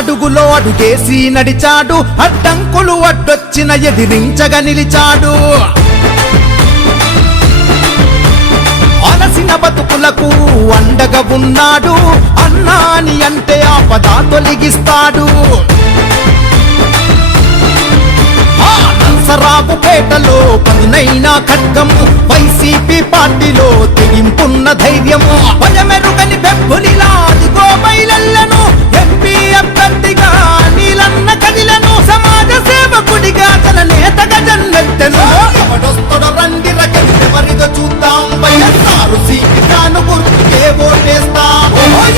అడుగులో అడుగేసి నడిచాడు, అడ్డంకులు అడ్డొచ్చిన ఎదిరించగా నిలిచాడు. అలసిన బతుకులకు అండగా ఉన్నాడు, అన్నా అని అంటే ఆపద తొలగిస్తాడు. నరసరావుపేటలో పదునైన ఖడ్గము, వైసీపీ పార్టీలో తెగింపున్న ధైర్యము, భయమెరుగని పెబ్బులిలా అదిగో బయలెల్లను, ఎంపీ అభ్యర్థిగా నీలన్న కదిలను, సమాజ సేవకుడిగా తన నేతగా జన్మెత్తెను. ఎవడొస్తడో రండి రకెవరిదో చూద్దాం, వైఎస్ఆర్ సీటాను గుర్తుకే ఓటేస్తాం.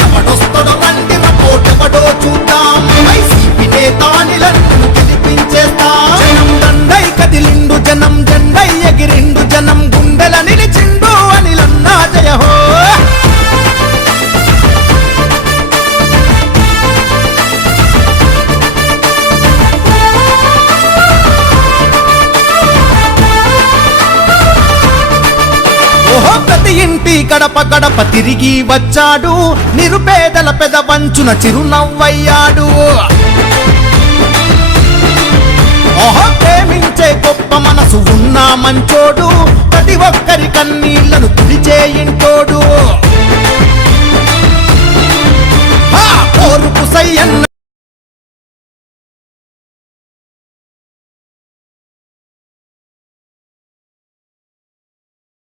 ఎవడొస్తడో రండి రకోటెవడో చూద్దాం, వైసీపీ నేత నీలన్ను గెలిపించేస్తాం. జనం దండై కదిలిండు, జనం జెండై ఎగిరిండు, జనం గుండెల నిలిచిండు అనిలన్నా జయహో. ఓహో ప్రతి ఇంటి గడప గడప తిరిగి వచ్చాడు, నిరుపేదల పెదవంచున చిరునవ్వయ్యాడు. ఓహో ప్రేమించే గొప్ప మనసు ఉన్న మంచోడు, ప్రతి ఒక్కరి కన్నీళ్లను తుడిచే ఇంటోడు.